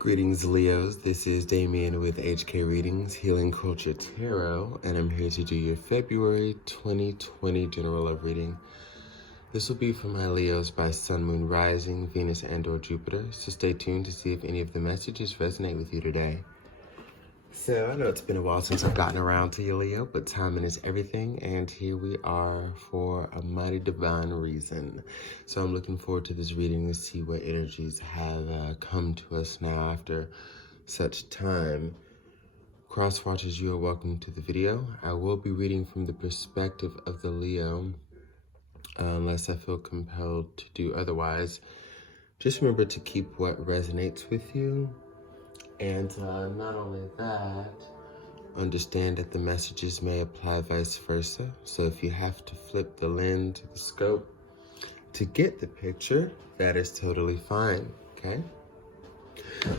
Greetings, Leos. This is Damien with HK Readings, Healing Culture Tarot, and I'm here to do your February 2020 General Love Reading. This will be for my Leos by Sun, Moon, Rising, Venus, and/or Jupiter, so stay tuned to see if any of the messages resonate with you today. So, I know it's been a while since I've gotten around to you, Leo, but timing is everything, and here we are for a mighty divine reason. So I'm looking forward to this reading to see what energies have come to us now after such time. Cross watchers, you are welcome to the video. I will be reading from the perspective of the Leo, unless I feel compelled to do otherwise. Just remember to keep what resonates with you. And not only that, understand that the messages may apply vice versa. So if you have to flip the lens, the scope, to get the picture, that is totally fine, okay?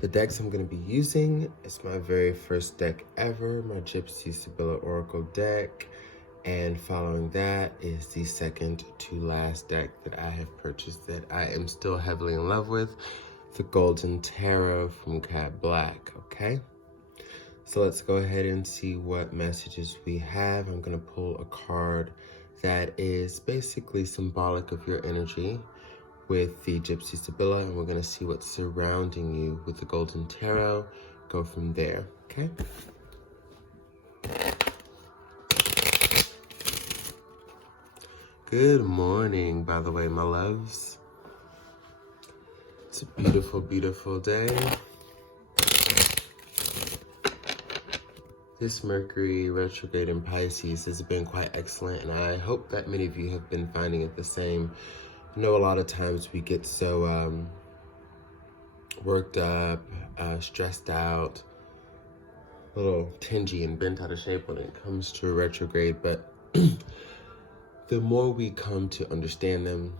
The decks I'm going to be using is my very first deck ever, my Gypsy Sibylla Oracle deck. And following that is the second to last deck that I have purchased that I am still heavily in love with. The Golden Tarot from Cat Black, okay? So let's go ahead and see what messages we have. I'm gonna pull a card that is basically symbolic of your energy with the Gypsy Sibylla, and we're gonna see what's surrounding you with the Golden Tarot. Go from there, okay? Good morning, by the way, my loves. It's a beautiful, beautiful day. This Mercury retrograde in Pisces has been quite excellent, and I hope that many of you have been finding it the same. I know a lot of times we get so worked up, stressed out, a little tingy and bent out of shape when it comes to a retrograde, but the more we come to understand them,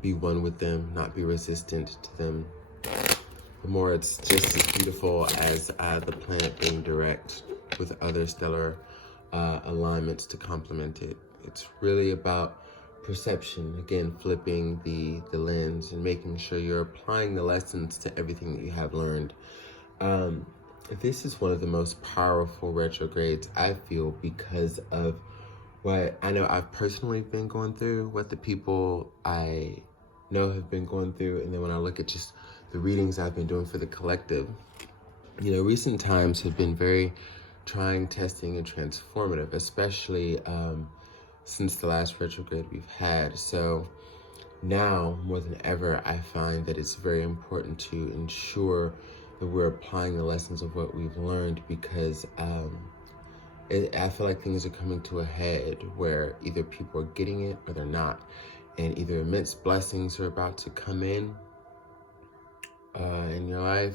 be one with them, not be resistant to them, the more it's just as beautiful as the planet being direct with other stellar alignments to complement it. It's really about perception, again, flipping the lens and making sure you're applying the lessons to everything that you have learned. This is one of the most powerful retrogrades, I feel, because of what I know I've personally been going through, what the people I know have been going through, and then when I look at just the readings I've been doing for the collective, you know, recent times have been very trying, testing, and transformative, especially since the last retrograde we've had. So now, more than ever, I find that it's very important to ensure that we're applying the lessons of what we've learned, because I feel like things are coming to a head where either people are getting it or they're not. And either immense blessings are about to come in your life,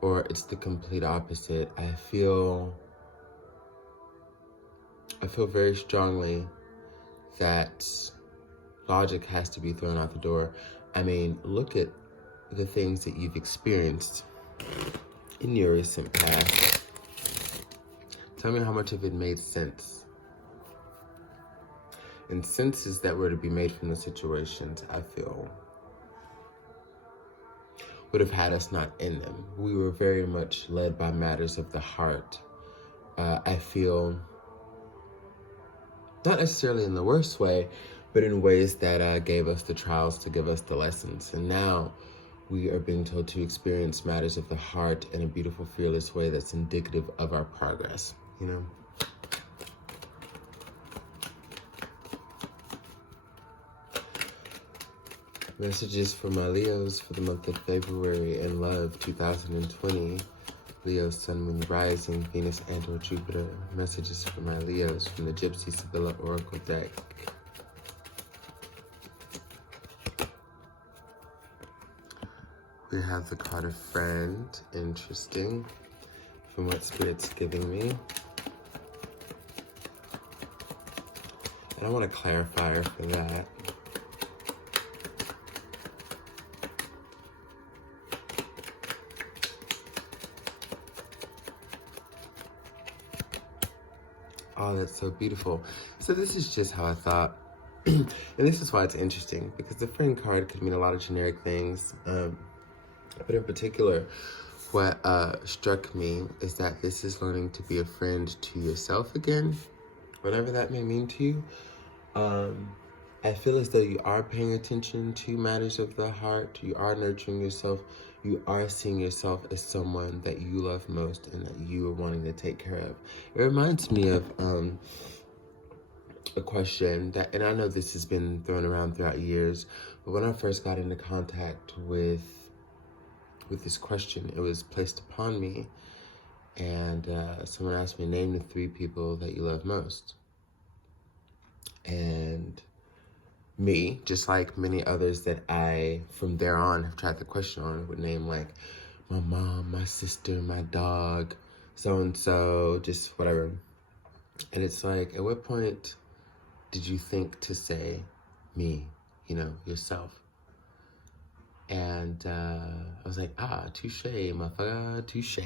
or it's the complete opposite. I feel very strongly that logic has to be thrown out the door. I mean, look at the things that you've experienced in your recent past. Tell me how much of it made sense. And senses that were to be made from the situations, I feel, would have had us not in them. We were very much led by matters of the heart. I feel, not necessarily in the worst way, but in ways that gave us the trials to give us the lessons. And now we are being told to experience matters of the heart in a beautiful, fearless way that's indicative of our progress. You know, messages for my Leos for the month of February and love 2020. Leo, Sun, Moon, Rising, Venus, and/or Jupiter. Messages for my Leos from the Gypsy Sibylla Oracle deck. We have the card of Friend. Interesting. From what Spirit's giving me. And I want a clarifier for that. Oh, that's so beautiful. So this is just how I thought. And this is why it's interesting, because the friend card could mean a lot of generic things. But in particular, what struck me is that this is learning to be a friend to yourself again, whatever that may mean to you. I feel as though you are paying attention to matters of the heart. You are nurturing yourself. You are seeing yourself as someone that you love most and that you are wanting to take care of. It reminds me of a question that, and I know this has been thrown around throughout years, but when I first got into contact with this question, it was placed upon me, and someone asked me, name the 3 people that you love most. And me, just like many others that I, from there on, have tried the question on, would name like my mom, my sister, my dog, so-and-so, just whatever. And it's like, at what point did you think to say me, yourself? And I was like, touche, motherfucker, touche.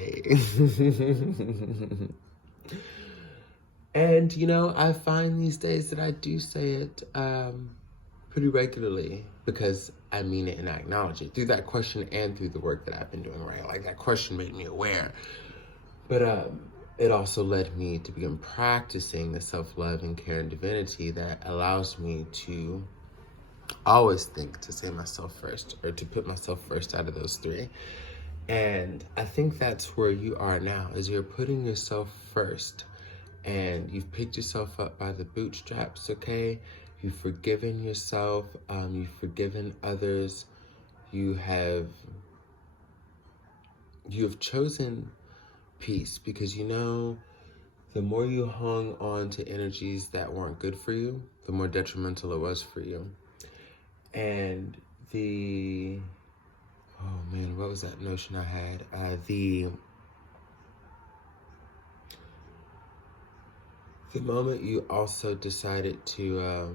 And, I find these days that I do say it pretty regularly because I mean it and I acknowledge it through that question and through the work that I've been doing, right? Like, that question made me aware. But it also led me to begin practicing the self-love and care and divinity that allows me to always think to say myself first, or to put myself first out of those 3. And I think that's where you are now, is you're putting yourself first. And you've picked yourself up by the bootstraps, okay? You've forgiven yourself. You've forgiven others. You have chosen peace, because the more you hung on to energies that weren't good for you, the more detrimental it was for you. And what was that notion I had? The moment you also decided to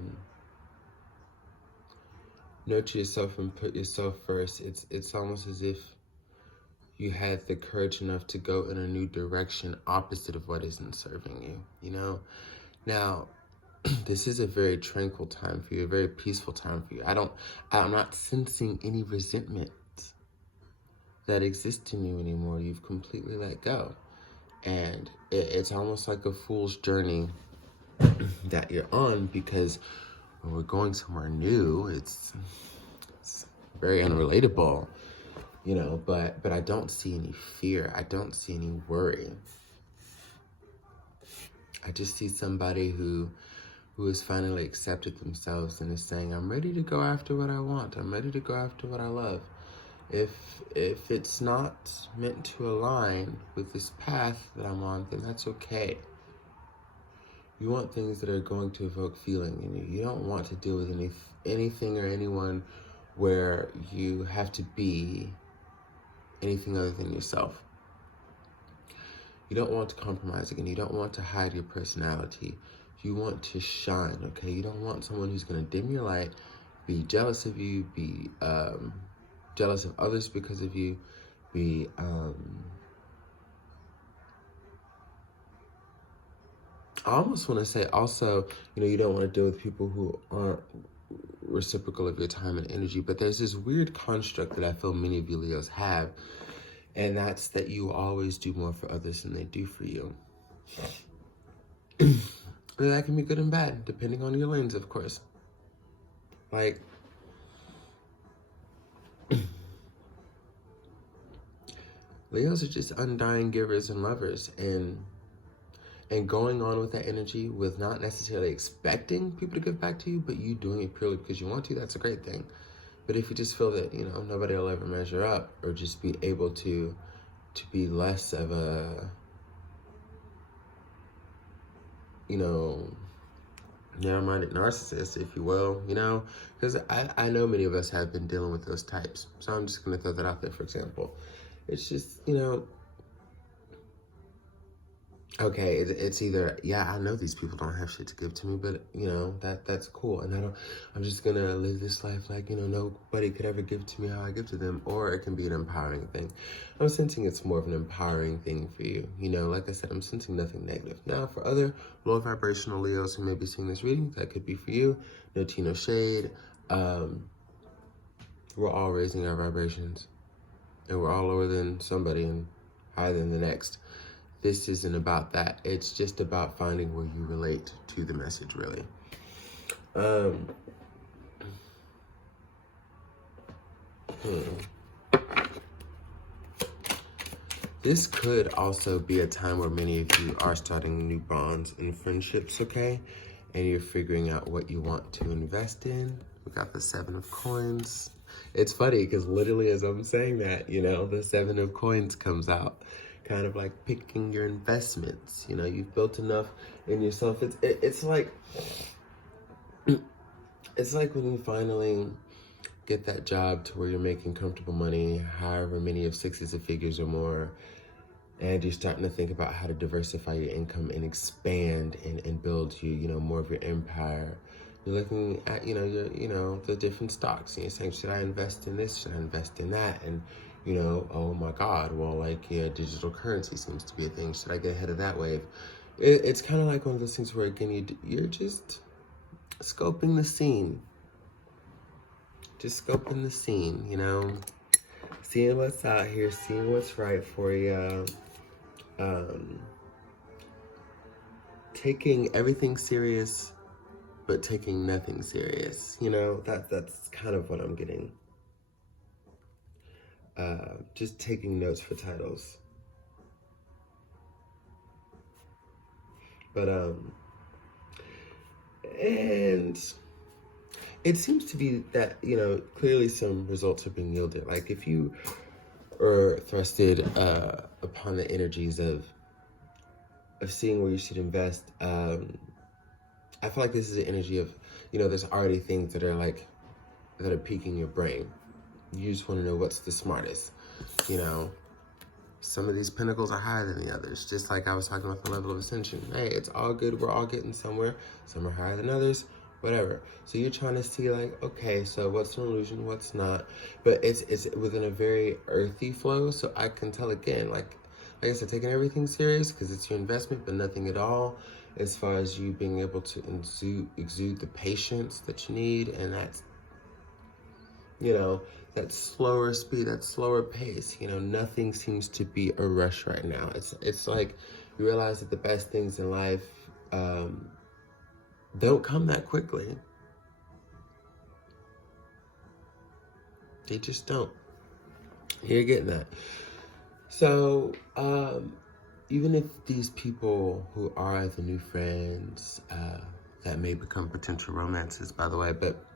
nurture yourself and put yourself first, it's almost as if you had the courage enough to go in a new direction opposite of what isn't serving you, Now, this is a very tranquil time for you, a very peaceful time for you. I'm not sensing any resentment that exists in you anymore. You've completely let go. And it's almost like a fool's journey that you're on, because when we're going somewhere new, it's very unrelatable, but I don't see any fear. I don't see any worry. I just see somebody who has finally accepted themselves and is saying, I'm ready to go after what I want. I'm ready to go after what I love. If it's not meant to align with this path that I'm on, then that's okay. You want things that are going to evoke feeling in you. You don't want to deal with anything or anyone where you have to be anything other than yourself. You don't want to compromise again. You don't want to hide your personality. You want to shine, okay? You don't want someone who's going to dim your light, be jealous of you, be jealous of others because of you, be I almost want to say also, you don't want to deal with people who aren't reciprocal of your time and energy, but there's this weird construct that I feel many of you Leos have, and that's that you always do more for others than they do for you. And that can be good and bad, depending on your lens, of course. Like, Leos are just undying givers and lovers, and going on with that energy with not necessarily expecting people to give back to you, but you doing it purely because you want to, that's a great thing. But if you just feel that, nobody will ever measure up, or just be able to be less of a, narrow-minded narcissist, if you will, because I know many of us have been dealing with those types. So I'm just going to throw that out there, for example. It's just, okay, it's either, I know these people don't have shit to give to me, but, that's cool. And I'm just going to live this life like, nobody could ever give to me how I give to them. Or it can be an empowering thing. I'm sensing it's more of an empowering thing for you. Like I said, I'm sensing nothing negative. Now, for other low vibrational Leos who may be seeing this reading, that could be for you. No tea, no shade. We're all raising our vibrations. and we're all lower than somebody and higher than the next. This isn't about that. It's just about finding where you relate to the message, really. This could also be a time where many of you are starting new bonds and friendships, okay? And you're figuring out what you want to invest in. We got the 7 of Coins. It's funny because literally as I'm saying that, you know, the 7 of Coins comes out. Kind of like picking your investments. You know, you've built enough in yourself. It's like when you finally get that job to where you're making comfortable money, however many of 6s of figures or more, and you're starting to think about how to diversify your income and expand and build more of your empire. You're looking at, the different stocks, and you're saying, should I invest in this? Should I invest in that? And, oh my God, well, digital currency seems to be a thing. Should I get ahead of that wave? It's kind of like one of those things where, again, you're just scoping the scene. Just scoping the scene, seeing what's out here, seeing what's right for you. Taking everything serious, but taking nothing serious. That's kind of what I'm getting. Just taking notes for titles. But, and it seems to be that, clearly some results are being yielded. Like if you are thrusted upon the energies of seeing where you should invest, I feel like this is an energy of, there's already things that are piquing your brain. You just want to know what's the smartest, Some of these pinnacles are higher than the others. Just like I was talking about the level of ascension. Hey, it's all good. We're all getting somewhere. Some are higher than others, whatever. So you're trying to see okay, so what's an illusion, what's not? But it's within a very earthy flow. So I can tell again, like I said, taking everything serious because it's your investment, but nothing at all as far as you being able to exude the patience that you need. And that's, that slower speed, that slower pace. Nothing seems to be a rush right now. It's like you realize that the best things in life don't come that quickly. They just don't. You're getting that. So, even if these people who are the new friends, that may become potential romances, by the way, but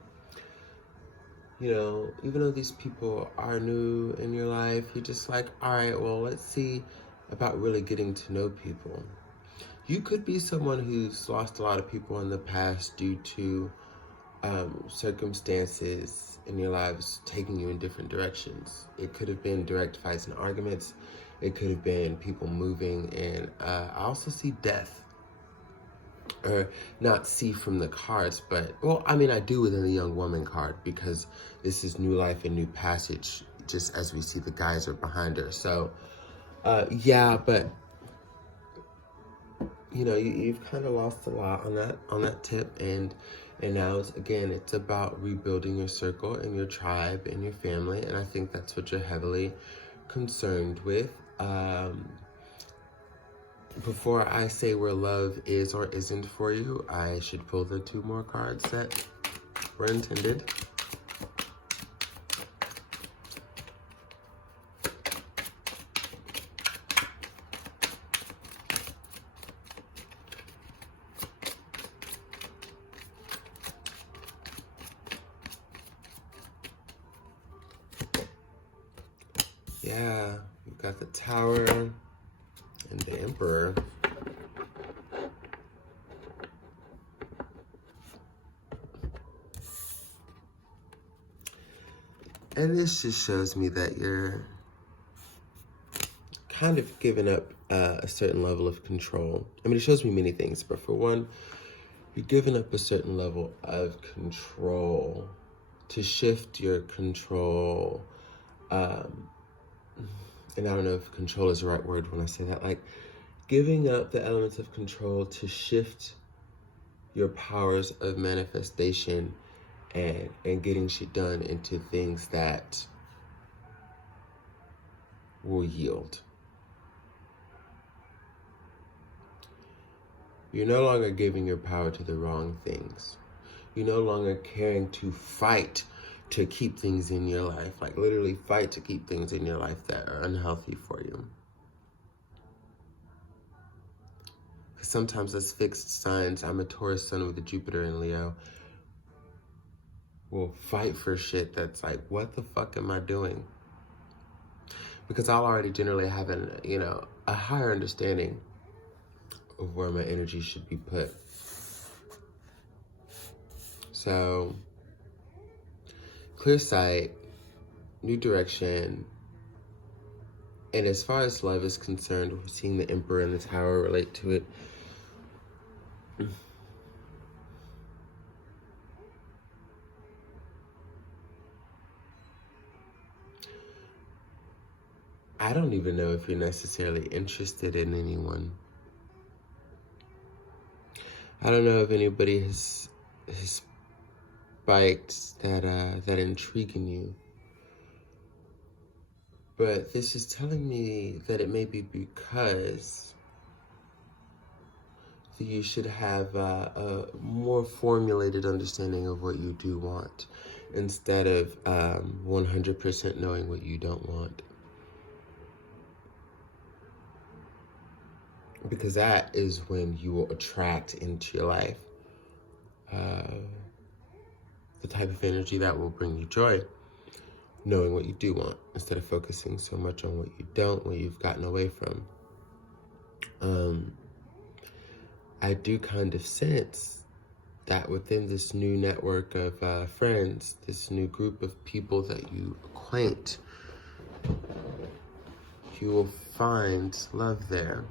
even though these people are new in your life, you're just like, all right, well, let's see about really getting to know people. You could be someone who's lost a lot of people in the past due to circumstances in your lives taking you in different directions. It could have been direct fights and arguments. It could have been people moving, and I also see death. Or not see from the cards, but, I do within the young woman card because this is new life and new passage, just as we see the geyser behind her. So, but, you've kind of lost a lot on that tip, and now it's about rebuilding your circle and your tribe and your family, and I think that's what you're heavily concerned with. Before I say where love is or isn't for you, I should pull the 2 more cards that were intended. Yeah, we've got the Tower and the Emperor. And this just shows me that you're kind of giving up a certain level of control. It shows me many things, but for one, you're giving up a certain level of control to shift your control. And I don't know if control is the right word when I say that, giving up the elements of control to shift your powers of manifestation and getting shit done into things that will yield. You're no longer giving your power to the wrong things. You're no longer caring to fight to keep things in your life, like literally fight to keep things in your life that are unhealthy for you. Because sometimes as fixed signs, I'm a Taurus sun with a Jupiter in Leo, will fight for shit that's like, what the fuck am I doing? Because I'll already generally have a higher understanding of where my energy should be put. So, clear sight, new direction, and as far as love is concerned, we're seeing the Emperor and the Tower relate to it. I don't even know if you're necessarily interested in anyone. I don't know if anybody has spiked that intrigue in you. But this is telling me that it may be because you should have a more formulated understanding of what you do want instead of 100% knowing what you don't want. Because that is when you will attract into your life the type of energy that will bring you joy, knowing what you do want instead of focusing so much on what you don't, what you've gotten away from. I do kind of sense that within this new network of friends, this new group of people that you acquaint, you will find love there.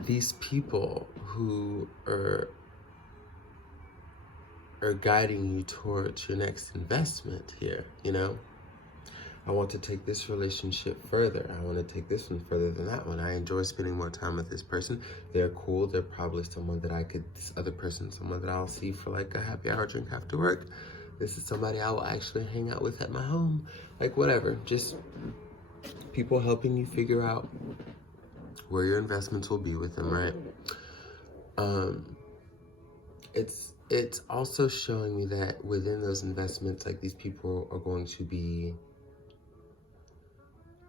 These people who are guiding you towards your next investment here, I want to take this relationship further. I want to take this one further than that one. I enjoy spending more time with this person. They're cool. They're probably someone that this other person, someone that I'll see for like a happy hour drink after work. This is somebody I will actually hang out with at my home. Like whatever, just people helping you figure out where your investments will be with them, right? It's also showing me that within those investments, like these people are going to be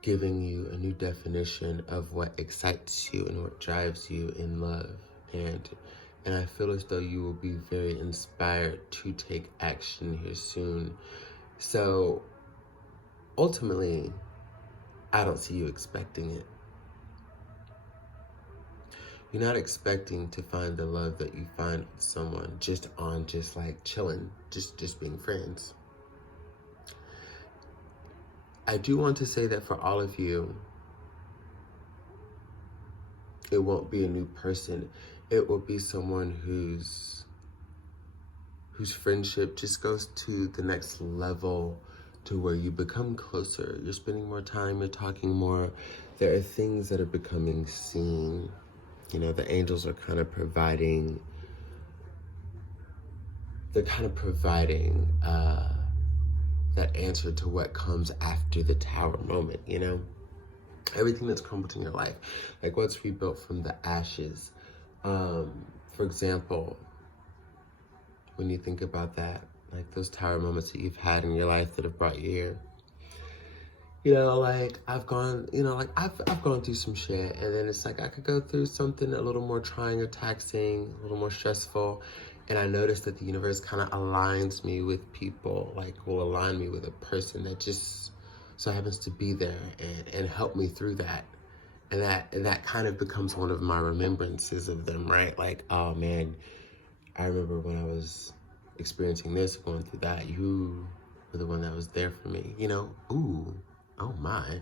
giving you a new definition of what excites you and what drives you in love. And I feel as though you will be very inspired to take action here soon. So ultimately, I don't see you expecting it. You're not expecting to find the love that you find with someone just like chilling, just being friends. I do want to say that for all of you, it won't be a new person. It will be someone whose friendship just goes to the next level, to where you become closer. You're spending more time, you're talking more. There are things that are becoming seen. The angels are kind of providing, that answer to what comes after the tower moment, Everything that's crumbled in your life, like what's rebuilt from the ashes. For example, when you think about that, like those tower moments that you've had in your life that have brought you here. Like I've gone through some shit, and then it's like I could go through something a little more trying or taxing, a little more stressful, and I noticed that the universe kind of aligns me with people, like will align me with a person that just so happens to be there and help me through that. And that kind of becomes one of my remembrances of them, right? Like, oh man, I remember when I was experiencing this, going through that, you were the one that was there for me, Ooh, oh my.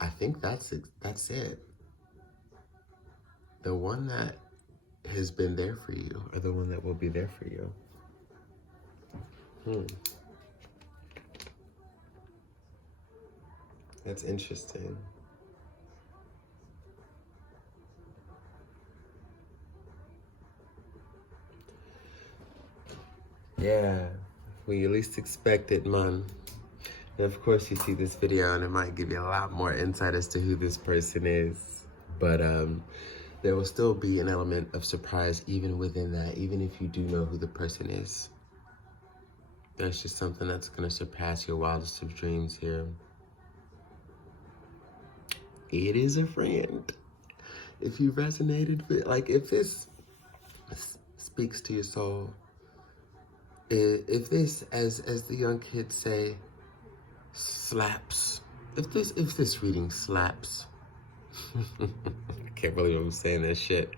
I think that's it. The one that has been there for you, or the one that will be there for you. That's interesting. Yeah. when you least expect it, man. And of course you see this video and it might give you a lot more insight as to who this person is. But there will still be an element of surprise even within that, even if you do know who the person is. There's just something that's gonna surpass your wildest of dreams here. It is a friend. If you resonated with, like, if this speaks to your soul, if this, as the young kids say, slaps, if this reading slaps, I can't believe I'm saying that shit,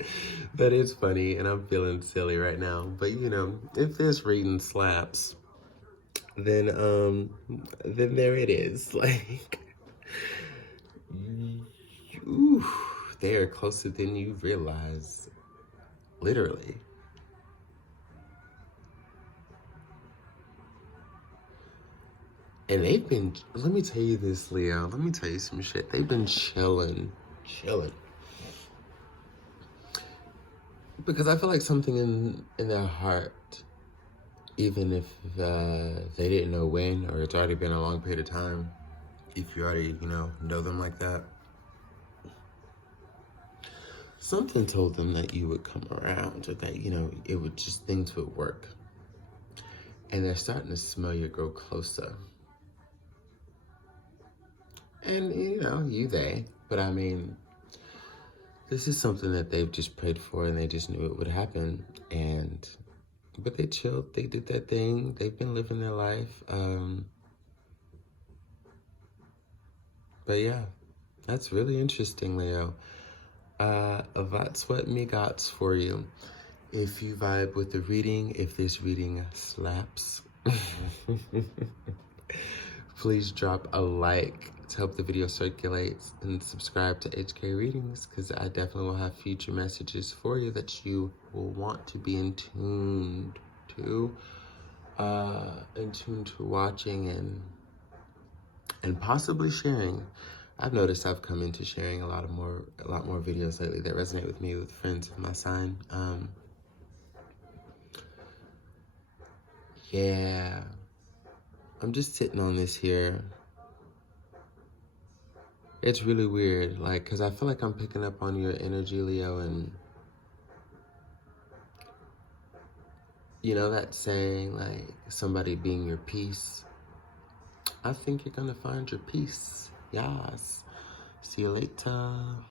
but it's funny and I'm feeling silly right now. But you know, if this reading slaps, then there it is. Like, ooh, they are closer than you realize, literally. And they've been, let me tell you this, Leo, let me tell you some shit. They've been chilling. Because I feel like something in their heart, even if they didn't know when, or it's already been a long period of time, if you already, know them like that, something told them that you would come around, or that, it would just, things would work. And they're starting to smell you grow closer. And, but I mean, this is something that they've just prayed for and they just knew it would happen. But they chilled, they did their thing, they've been living their life. But yeah, that's really interesting, Leo. That's what me gots for you. If you vibe with the reading, if this reading slaps, please drop a like to help the video circulate, and subscribe to HK Readings, because I definitely will have future messages for you that you will want to be in tune to watching and possibly sharing. I've noticed I've come into sharing a lot more videos lately that resonate with me, with friends of my sign. Yeah, I'm just sitting on this here. It's really weird, like, because I feel like I'm picking up on your energy, Leo, and that saying, like, somebody being your peace. I think you're gonna find your peace. Yes. See you later.